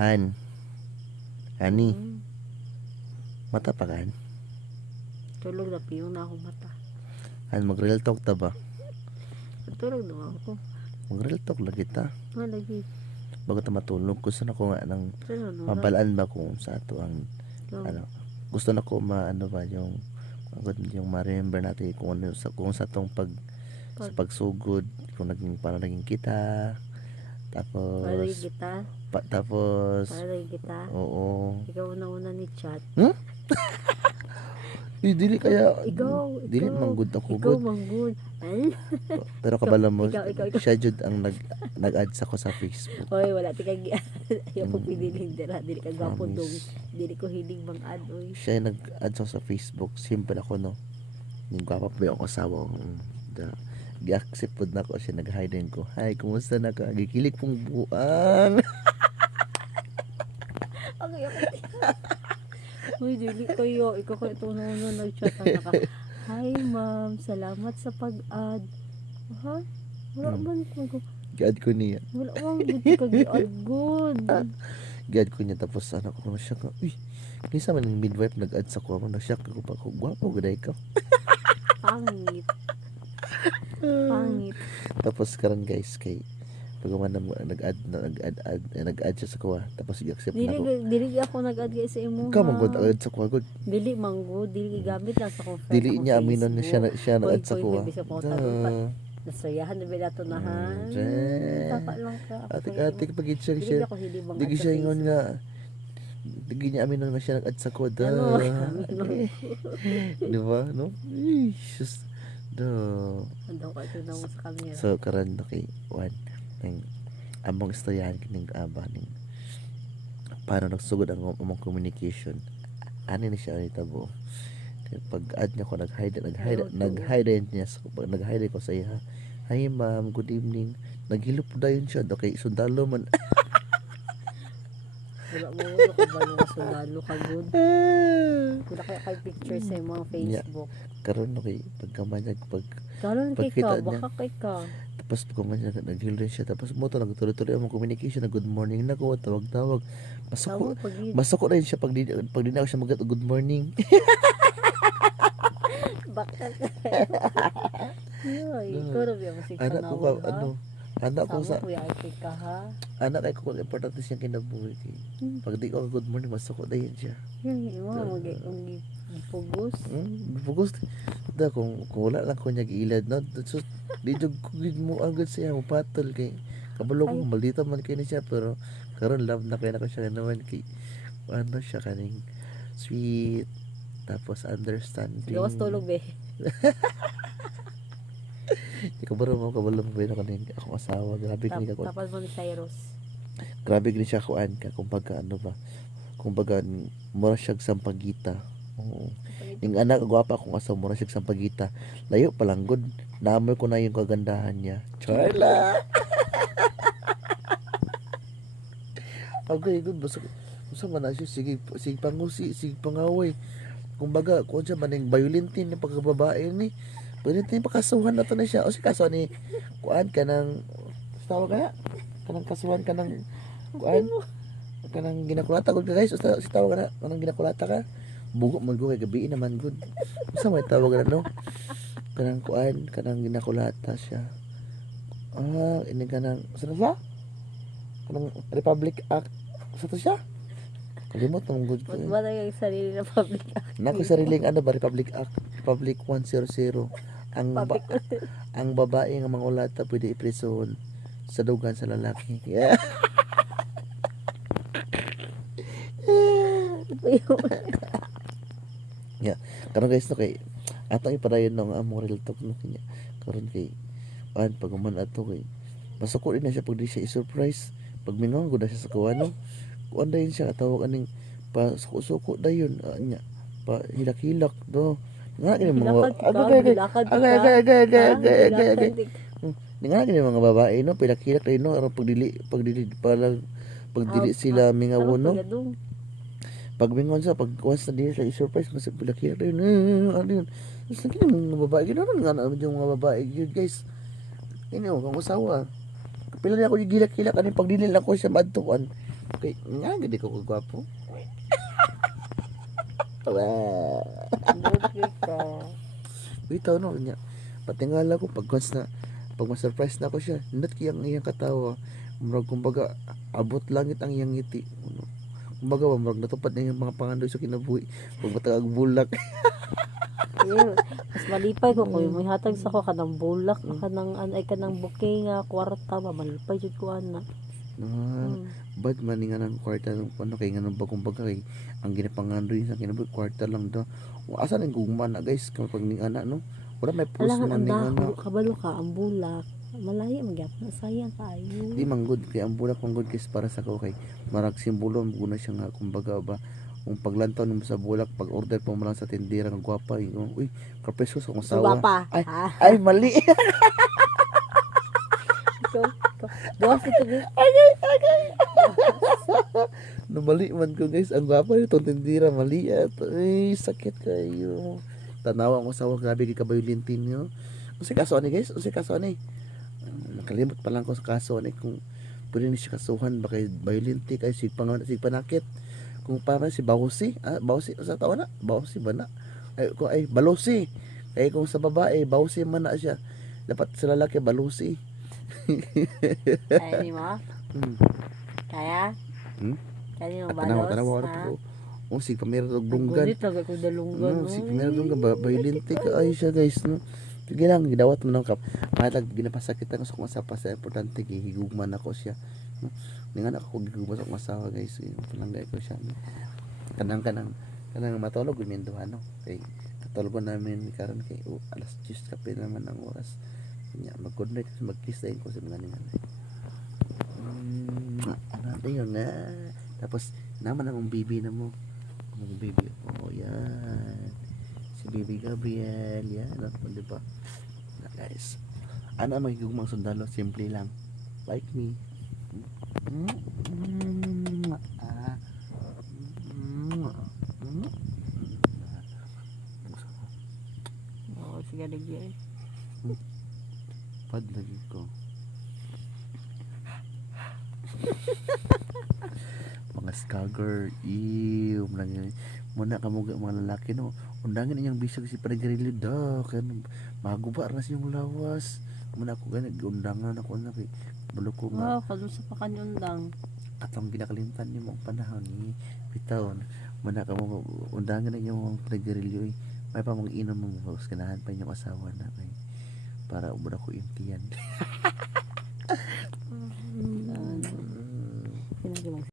Han. Hani. Mm. Mata pa kan. Tulog na piyong na ako mata. Han mag-real talk ta ba? Tulog naman ako. Mag-real talk lagi ta. Lagi. Bago ta matulog gusto na ko nga nang Pero no. mabalaan ba kung sa ato ang ano. Gusto na ko maano ba yung ma-remember natin kung ano sa tong sa pagsugod kung paano naging kita. Tapos Para lagi kita. Tapos Para lagi kita. oo. Ikaw una ni chat. Dili kaya Ikaw. dili manggod ako Ikaw good. manggod. Ay. Pero kabala mo Ikaw. siya jud ang nag-add sa ko sa Facebook. Oy, wala ti kag ayaw ko piniling dira, dili ka gapo Promise. dong. Dili ko hiling bang ad oy. Siya yung nag-add sa Facebook. Simple ako no. Yung gwapa pa yung asawa ko. Gi-accept po na ko siya. Nag-hide din ko. Hi, kumusta na ka? Gikilig pong buang. Ang iyo. Uy, dili kayo. Ikaw kayo ito na nag-chat na ka. Hi, ma'am. Salamat sa pag-add. Ha? Wala man ko. Gi-add ko niya. Wala man. Dito ka gi-add good. Gi-add ko niya. Tapos anak ko naman siya ka. Uy, kinsa man yung midwife nag-add sa ko. Nag-shock ako pa ko. Gwapo, gaday ka. Pangit. Pangit. Tapos karon guys, kay pagaman na nag-add siya sa kuha. Tapos i-accept na ko. Dili ako nag-add guys sa imo. Ikaw man add sa kuha good. Dili manggo, dili gamit lang sa conference. Dili niya aminon na siya nag-add sa kuha. Nasayahan na bila to na ha. Tapa lang ka. Atik pag-check Dili siya. ako hindi bang Digi siya ingon nga. Digi niya aminon nga siya nag-add sa kuha. Di ba? No? Just Andaw ka ito sa camera. So karon okay, one among istoryahan kining ning paano nagsugod ang among communication. Ani ni siya ni tabo. Pag add niya ko nag-hide niya pag nag-hide ko sa iya. Hi ma'am, good evening. Naghilop dayon siya okay, sundalo man. Wala mo ka ba nga sundalo ka good. Wala kay pictures sa mga Facebook. Karon okay, pagkamanyag Karon kay ka, pagkita baka kay ka. tapos pagkamanyag naghilo siya tapos mo to nagtuloy-tuloy ang communication na good morning na ko tawag-tawag. Masako rin siya pag di na ako siya mag good morning. Bakit? Yoy, ikaw na biya masig Anak ko ka, anak ko sa kuya ay ka ha. anak ay ko importante siyang kinabuhi kay pag di ko good morning masako dayon siya. Yoy, mo gipugos. Focus da kung wala lang ko niya giilad no so di jud ko gid mo agad siya mo patol kay kabalo ko maldita man kay ni siya pero karon love na kay na ko siya naman kay ano siya kaning sweet tapos understanding. Gawas tulog be. Kabalo mo ako kaning akong asawa grabe kini ka Tapos mo ni Cyrus. grabe gini siya kuan ka kumbaga ano ba kumbaga mura siya sampagita. Oo. Ning anak gwapa akong asawa mura siya sampagita. Layo pa lang good. Naamoy ko na yung kagandahan niya. Charla. Okay, good. Basta man na siya sige pangusi, sige pangaway. Kumbaga, kung siya maning violentin yung pagkababae ni. Violentin pakasuhan na to na siya. O si kasuhan ni kuan ka ng tawag kaya? Kanang kasuhan ka ng kuan? Kanang ginakulata good ka guys. O si tawag ka na kanang ginakulata ka. Bugo man ko kay gabi naman good. Basta may tawag na no. Kanang kuan, kanang ginakulata siya. Ini kanang saan siya? Kanang Republic Act. Sa to siya? Kalimot nang good ko. Wala yung sarili na public act. Nako sariling ano ba Republic Act, Republic 100. Ang babae nga mga ulata pwede iprison sa dugan sa lalaki. Yeah. Yeah. Karon guys no kay atong ipadayon ng among real talk no kanya. Karon kay pag man ato kay masako rin na siya pag di siya i-surprise. Pag mingon gud siya sa kuwano. Kuan dayon siya tawag aning pa suko-suko dayon nya. Pa hilak-hilak do. Nga gini mga nga gini mga babae no pilak-hilak dayon no aron pagdili sila mingawon no. Pag mingon sa pag once na din siya i-surprise kasi pilak-hilak dayon ano yun. Gusto gini mga babae ginoon nga naman yung mga babae yun guys. Ini kang usawa. Pila na ako gilak-hilak ani pagdili lang ko siya madtuan. Okay, nga gid ko kagwapo. Wah. Dili ka. Bitaw no nya. Patingala ko pag once na pag ma-surprise na ako siya, not kiyang iyang katawa. Murag kumbaga abot langit ang iyang ngiti. Ano, kumbaga murag natupad na yung mga pangandoy sa kinabuhi. Pag matag bulak. Yeah. Mas malipay ko kung may hatag sa ko kanang bulak, kanang ay kanang bouquet nga kwarta ba malipay jud ko ana. Bad man nga ng kwarta ng ano kay nga nang bagong baga kay ang ginapangandoy sa kinabuhi kwarta lang daw. Asa nang gugma na guys kapag ning ana no. Wala may post Alangan man ang ning ana. dahon, kabalo ka ang bulak. Malaya magyap na sayang kayo. Di manggod kay ang bulak manggod guys para sa ko kay marag simbolo muna siya nga kumbaga ba kung paglantaw nimo sa bulak pag order pa mo lang sa tindera nga gwapa uy kapeso sa akong Suba sawa. pa. Ay, Ha? ay mali. Ikaw. Gawas ito guys. Namali man ko guys ang gwapa nitong tindera mali at ay sakit kayo. Tanawa ko sa grabe kay kabayo lintin niyo. Usi kaso ani guys, usi kaso ani. Nakalimot pa lang ko sa kaso ani kung pwede ni siya kasuhan ba kay violente kay sig panakit kung para si Bawsi Bawsi sa tawa na Bawsi ba na ay Balosi kay kung sa babae Bawsi man na siya dapat sa lalaki Balusi. Kaya ni mo? Hmm. Kaya? Hmm? Kaya mo At tanawa balos? ko si kamera og dunggan. Gunit lang ako dalunggan. No, si kamera dunggan violente ka ay siya guys no. Sige lang gidawat mo nang kap. Matag ginapasakit ako sa kung asa pa sa importante gihigugman ako siya. No? Ningan ako gigugman sa akong asawa guys. Palanggay ko siya. No? Kanang matulog guminduhan no. Kay katulog namin karon kay alas 10 kape naman ang oras. Nya mag-good night mag-kiss tayo ko sa mga ningan. Ano yun nga. Tapos naman ang baby na mo. Ang baby. Oh yan. Si baby Gabriel. Yan. Di ba? Na guys. Ano ang magigugmang sundalo? Simple lang. Like me. Oo, sige lagi. Pad lagi ko. Mga skagger. Ew. Muna ka mga lalaki no. Undangin inyang bisag si Panagarili da. Kaya maguba ras yung lawas. Muna ako ganit. Undangan ako na kay bulo ko nga. Wow, kadun sa pakanyundang. Atong ginakalimtan niyo mong panahon ni bitaon. Muna ka mo undangan inyong Panagarili. May pa mong inom mo. Ganahan pa inyong asawa na kay para umuna ko impiyan. Pinag